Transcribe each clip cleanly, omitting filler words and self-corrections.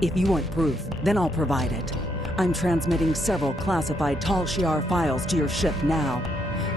If you want proof, then I'll provide it. I'm transmitting several classified Tal Shiar files to your ship now.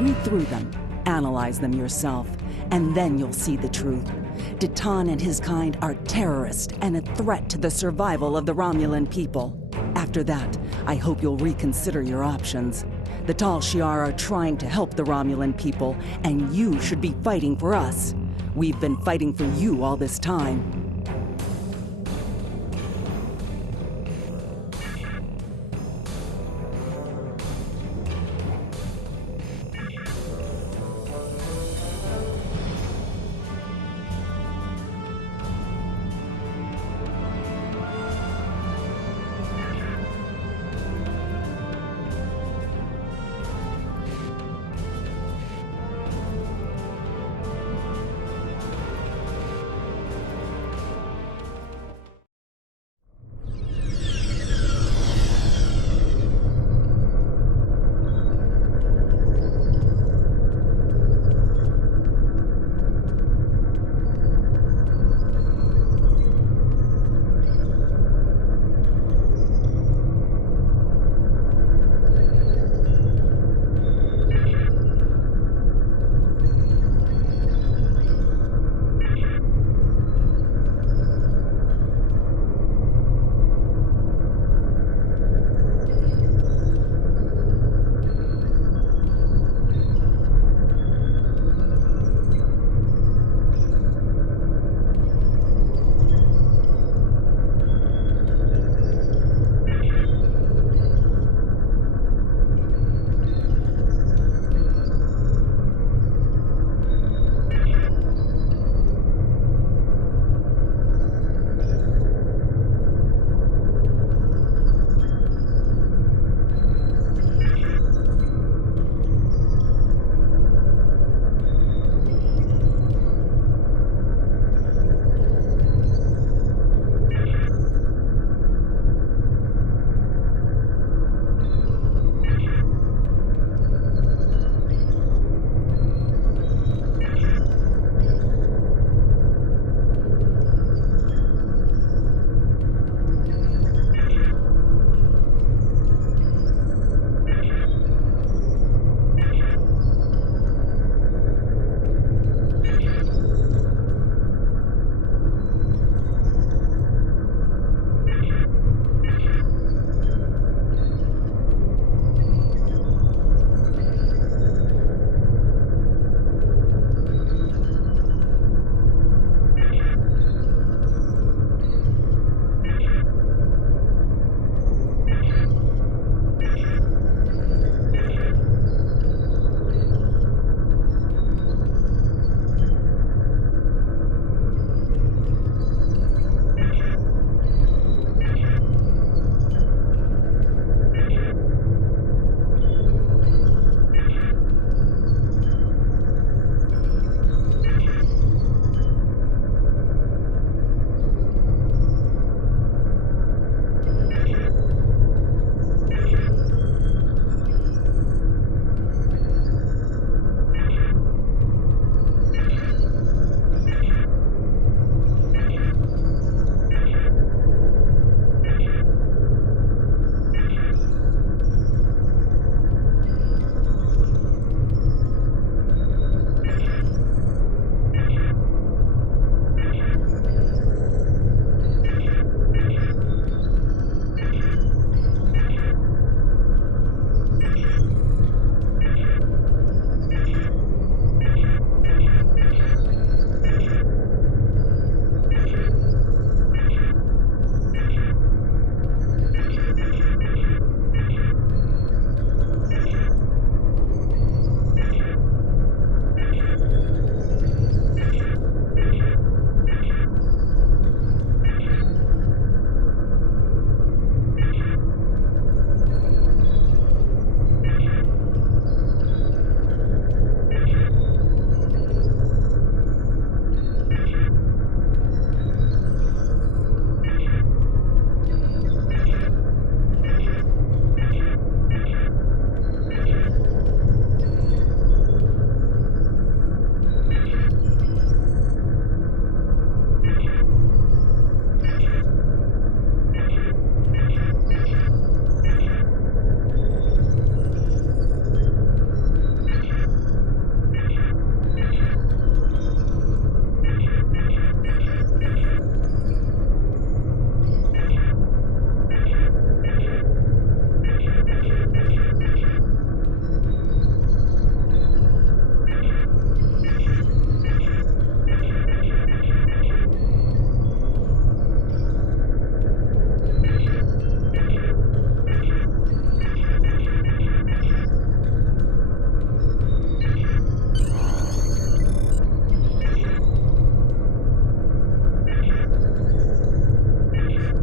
Read through them, analyze them yourself, and then you'll see the truth. Ditan and his kind are terrorists and a threat to the survival of the Romulan people. After that, I hope you'll reconsider your options. The Tal Shiar are trying to help the Romulan people, and you should be fighting for us. We've been fighting for you all this time.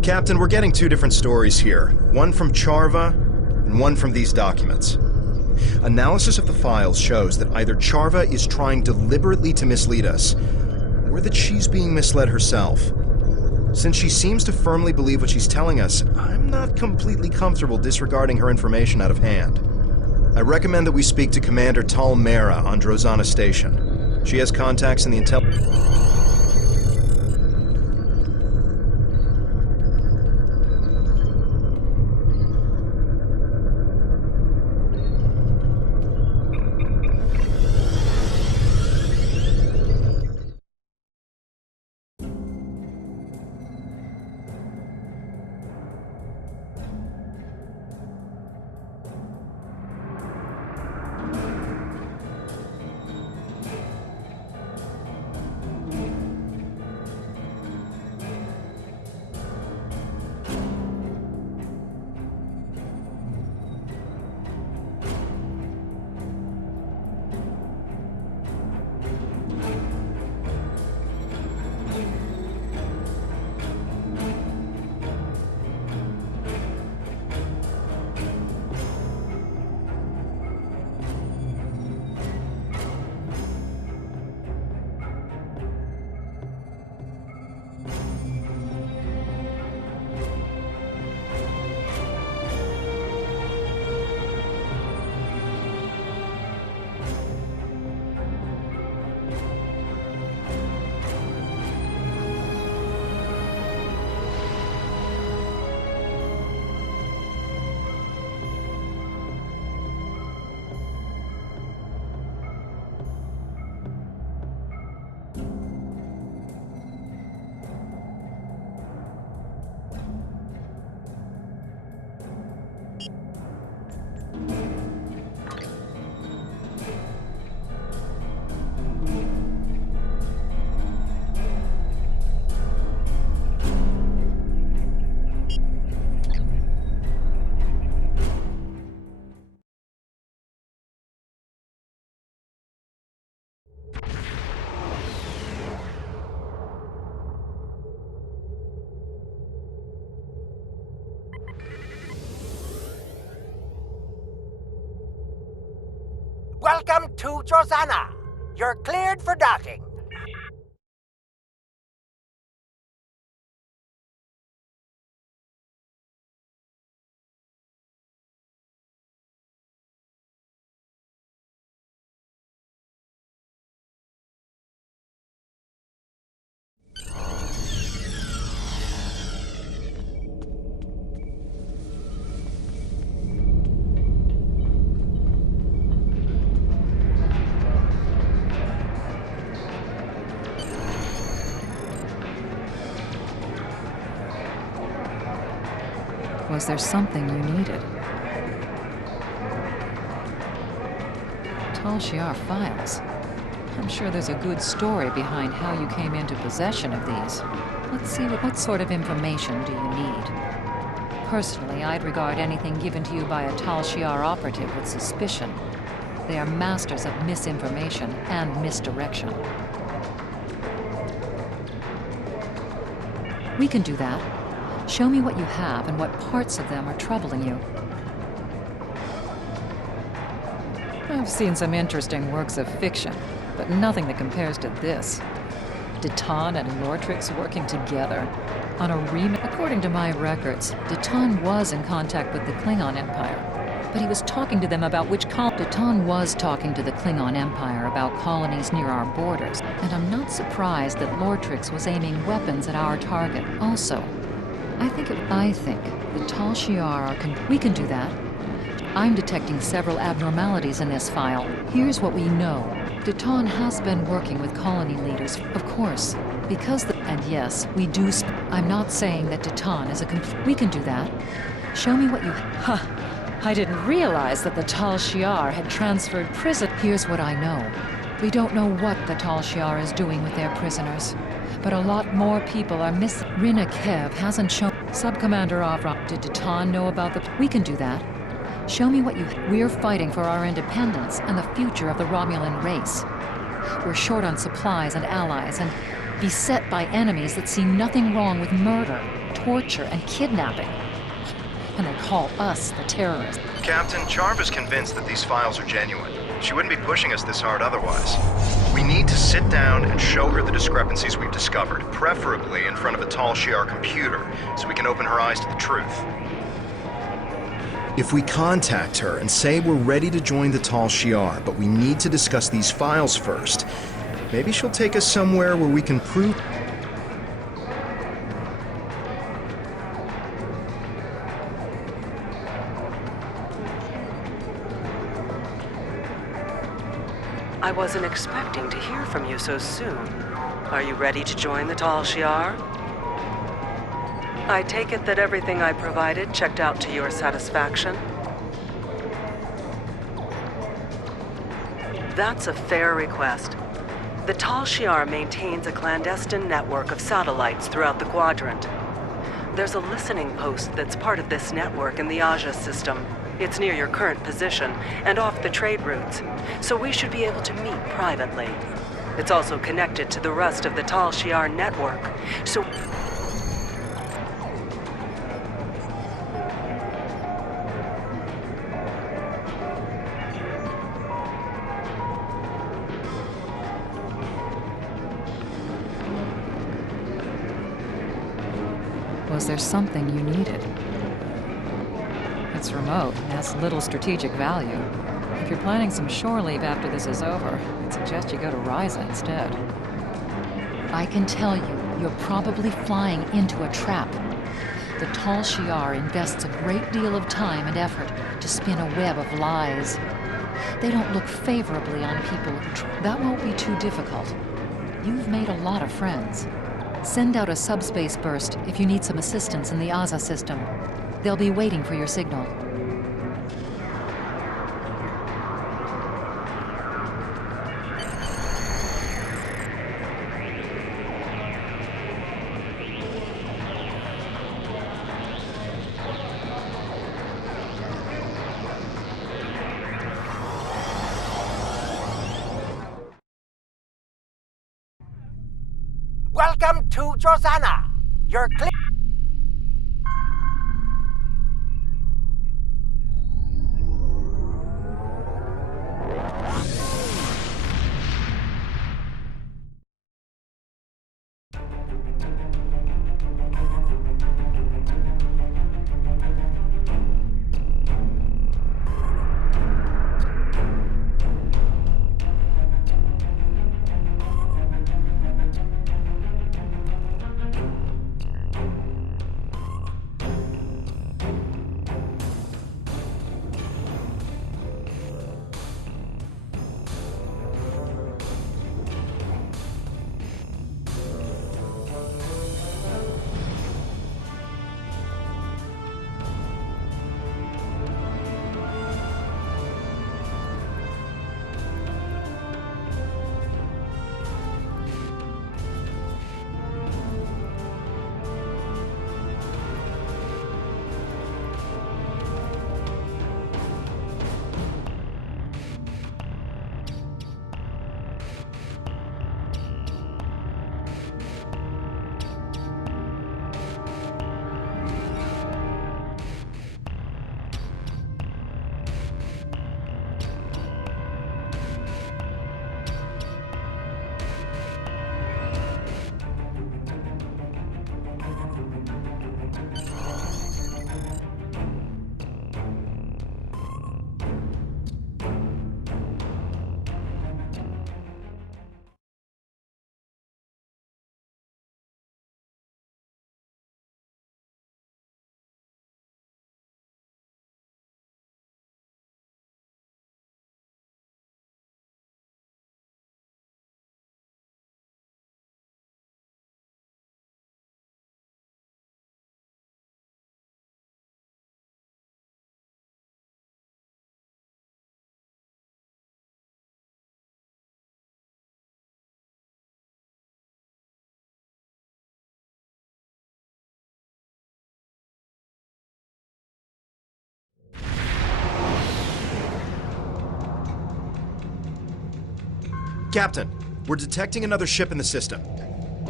Captain, we're getting two different stories here. One from Charva, and one from these documents. Analysis of the files shows that either Charva is trying deliberately to mislead us, or that she's being misled herself. Since she seems to firmly believe what she's telling us, I'm not completely comfortable disregarding her information out of hand. I recommend that we speak to Commander Tal Mera on Drozana Station. She has contacts in the Welcome to Drozana. You're cleared for docking. Was there something you needed? Tal Shiar files. I'm sure there's a good story behind how you came into possession of these. Let's see what sort of information do you need? Personally, I'd regard anything given to you by a Tal Shiar operative with suspicion. They are masters of misinformation and misdirection. We can do that. Show me what you have and what parts of them are troubling you. I've seen some interesting works of fiction, but nothing that compares to this. Deton and Lortrix working together on a remake. According to my records, Deton was in contact with the Klingon Empire, but he was talking to them about which Deton was talking to the Klingon Empire about colonies near our borders, and I'm not surprised that Lortrix was aiming weapons at our target also. I think the Tal Shiar are we can do that. I'm detecting several abnormalities in this file. Here's what we know. Deton has been working with colony leaders, of course, because and yes, we do. I'm not saying that Deton is a we can do that. Show me what you. I didn't realize that the Tal Shiar had transferred prison. Here's what I know. We don't know what the Tal Shiar is doing with their prisoners, but a lot more people are missing. Rina Kev hasn't shown. Subcommander Avram, did Deton know about the... We can do that. Show me what you... We're fighting for our independence and the future of the Romulan race. We're short on supplies and allies and beset by enemies that see nothing wrong with murder, torture and kidnapping. And they call us the terrorists. Captain, Charva's convinced that these files are genuine. She wouldn't be pushing us this hard otherwise. We need to sit down and show her the discrepancies we've discovered, preferably in front of a Tal Shiar computer, so we can open her eyes to the truth. If we contact her and say we're ready to join the Tal Shiar, but we need to discuss these files first, maybe she'll take us somewhere where we can prove... I wasn't expecting to hear from you so soon. Are you ready to join the Tal Shiar? I take it that everything I provided checked out to your satisfaction? That's a fair request. The Tal Shiar maintains a clandestine network of satellites throughout the quadrant. There's a listening post that's part of this network in the Aja system. It's near your current position and off the trade routes, so we should be able to meet privately. It's also connected to the rest of the Tal Shiar network, so... Was there something you needed? It's remote and has little strategic value. If you're planning some shore leave after this is over, I'd suggest you go to Ryza instead. I can tell you, you're probably flying into a trap. The Tal Shiar invests a great deal of time and effort to spin a web of lies. They don't look favorably on people. That won't be too difficult. You've made a lot of friends. Send out a subspace burst if you need some assistance in the Aza system. They'll be waiting for your signal. Welcome to Drozana. You're clear. Captain, we're detecting another ship in the system.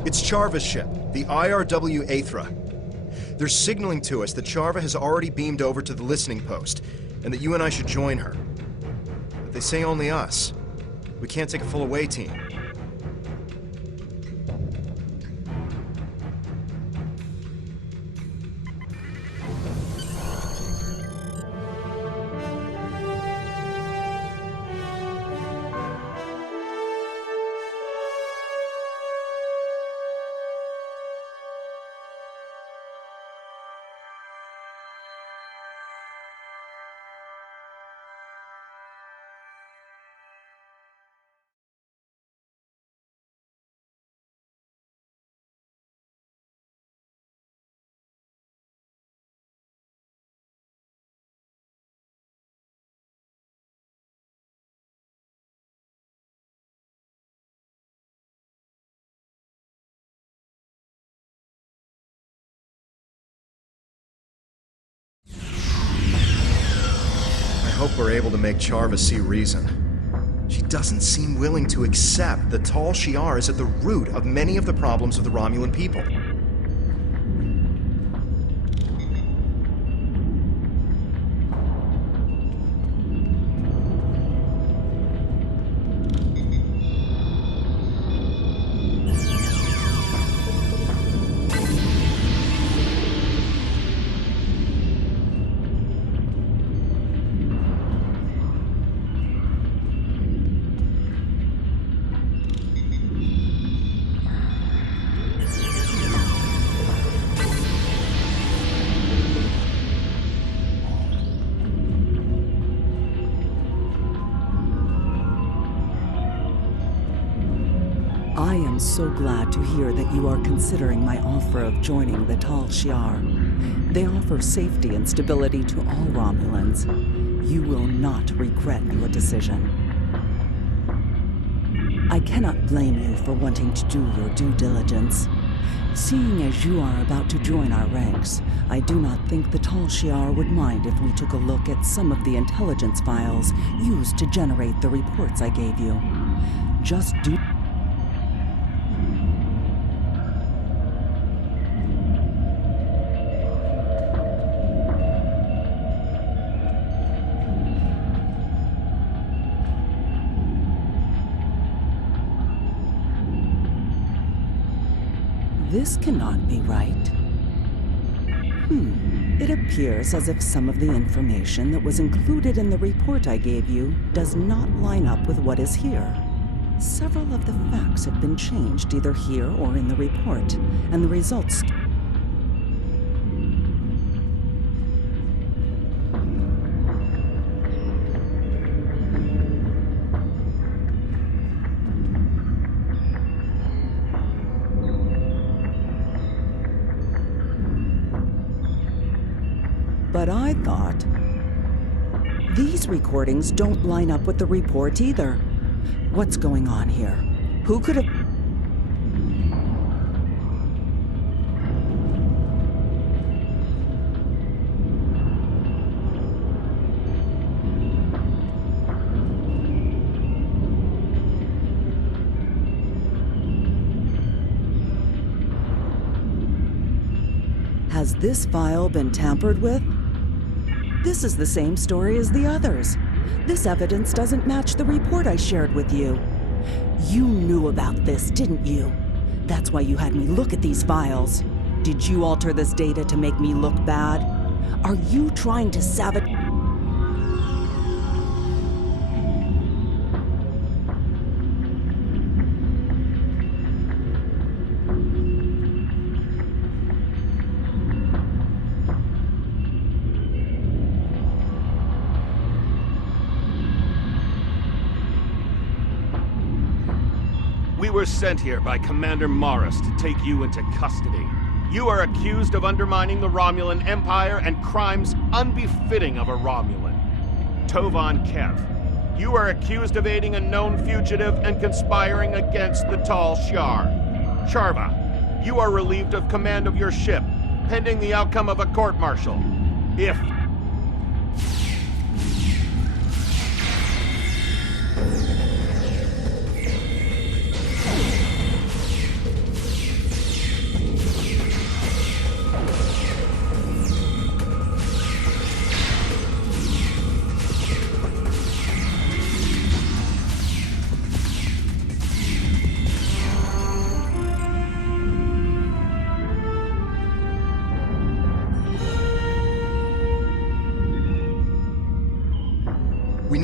It's Charva's ship, the IRW Aethra. They're signaling to us that Charva has already beamed over to the listening post, and that you and I should join her. But they say only us. We can't take a full away team. I hope we're able to make Charva see reason. She doesn't seem willing to accept that Tal Shiar is at the root of many of the problems of the Romulan people. I am so glad to hear that you are considering my offer of joining the Tal Shiar. They offer safety and stability to all Romulans. You will not regret your decision. I cannot blame you for wanting to do your due diligence. Seeing as you are about to join our ranks, I do not think the Tal Shiar would mind if we took a look at some of the intelligence files used to generate the reports I gave you. Just do... This cannot be right. It appears as if some of the information that was included in the report I gave you does not line up with what is here. Several of the facts have been changed either here or in the report, and the results... But I thought... These recordings don't line up with the report either. What's going on here? Who could have... Has this file been tampered with? This is the same story as the others. This evidence doesn't match the report I shared with you. You knew about this, didn't you? That's why you had me look at these files. Did you alter this data to make me look bad? Are you trying to sabotage... We were sent here by Commander Morris to take you into custody. You are accused of undermining the Romulan Empire and crimes unbefitting of a Romulan. Tovan Kev, you are accused of aiding a known fugitive and conspiring against the Tal Shiar. Charva, you are relieved of command of your ship, pending the outcome of a court-martial. If...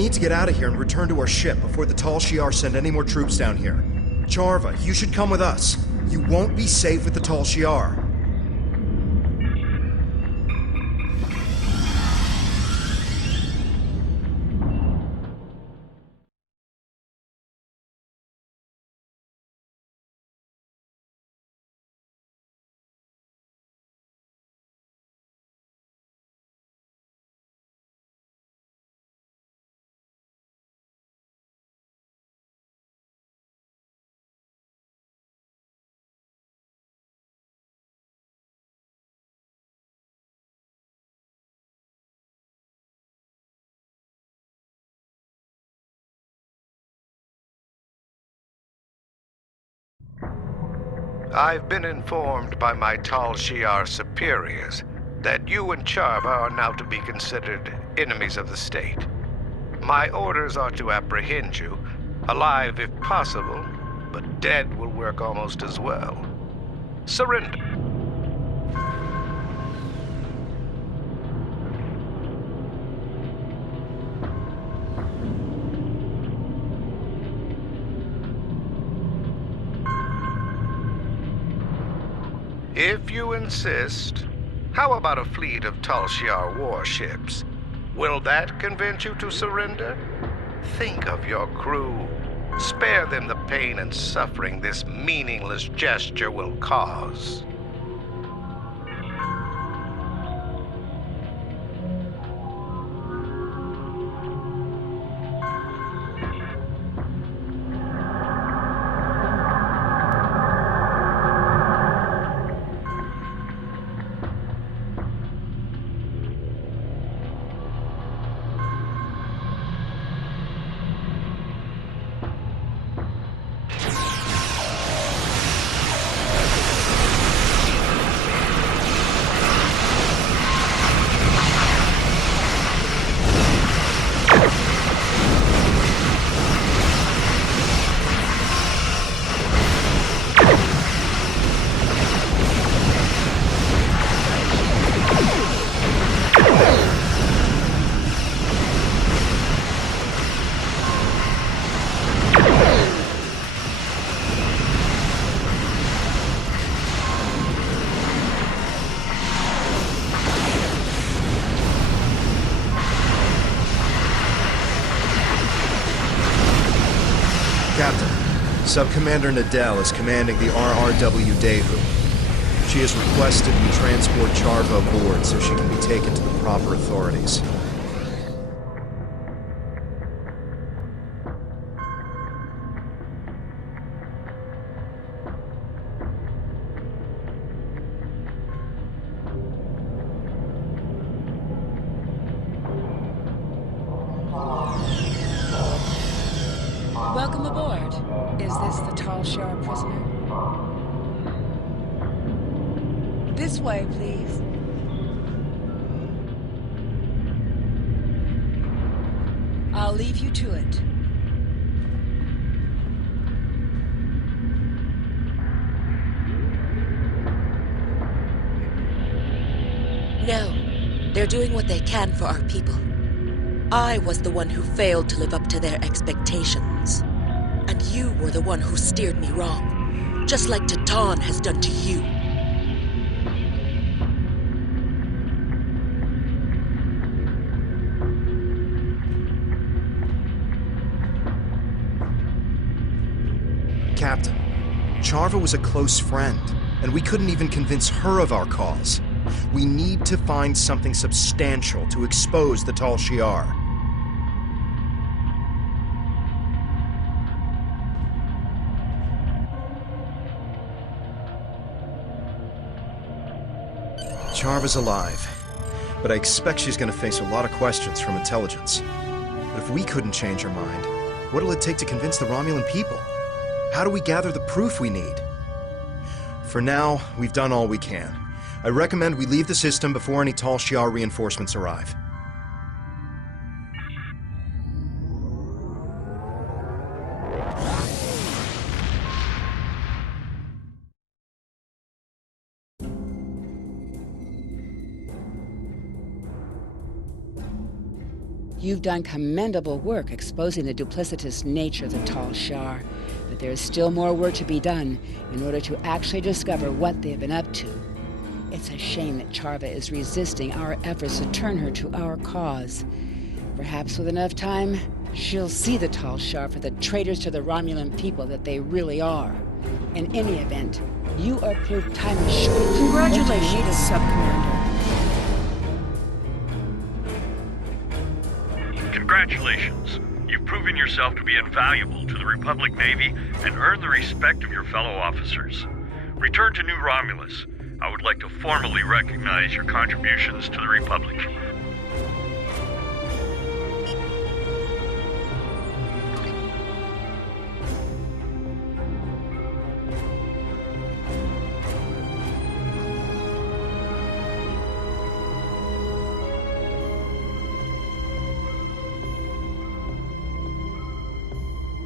need to get out of here and return to our ship before the Tal Shiar send any more troops down here. Charva, you should come with us. You won't be safe with the Tal Shiar. I've been informed by my Tal Shiar superiors that you and Charva are now to be considered enemies of the state. My orders are to apprehend you, alive if possible, but dead will work almost as well. Surrender. If you insist, how about a fleet of Tal Shiar warships? Will that convince you to surrender? Think of your crew. Spare them the pain and suffering this meaningless gesture will cause. Sub-Commander Nadell is commanding the RRW Daewoo. She has requested we transport Charva aboard so she can be taken to the proper authorities. Welcome aboard. Is this the Tal Shiar prisoner? This way, please. I'll leave you to it. No. They're doing what they can for our people. I was the one who failed to live up to their expectations. And you were the one who steered me wrong, just like Titan has done to you. Captain, Charva was a close friend, and we couldn't even convince her of our cause. We need to find something substantial to expose the Tal Shiar. Charva's alive, but I expect she's going to face a lot of questions from intelligence. But if we couldn't change her mind, what'll it take to convince the Romulan people? How do we gather the proof we need? For now, we've done all we can. I recommend we leave the system before any Tal Shiar reinforcements arrive. You've done commendable work exposing the duplicitous nature of the Tal Shiar, but there is still more work to be done in order to actually discover what they've been up to. It's a shame that Charva is resisting our efforts to turn her to our cause. Perhaps with enough time, she'll see the Tal Shiar for the traitors to the Romulan people that they really are. In any event, you are proof time is short. Congratulations, Sub-Commander. Congratulations. You've proven yourself to be invaluable to the Republic Navy and earned the respect of your fellow officers. Return to New Romulus. I would like to formally recognize your contributions to the Republic.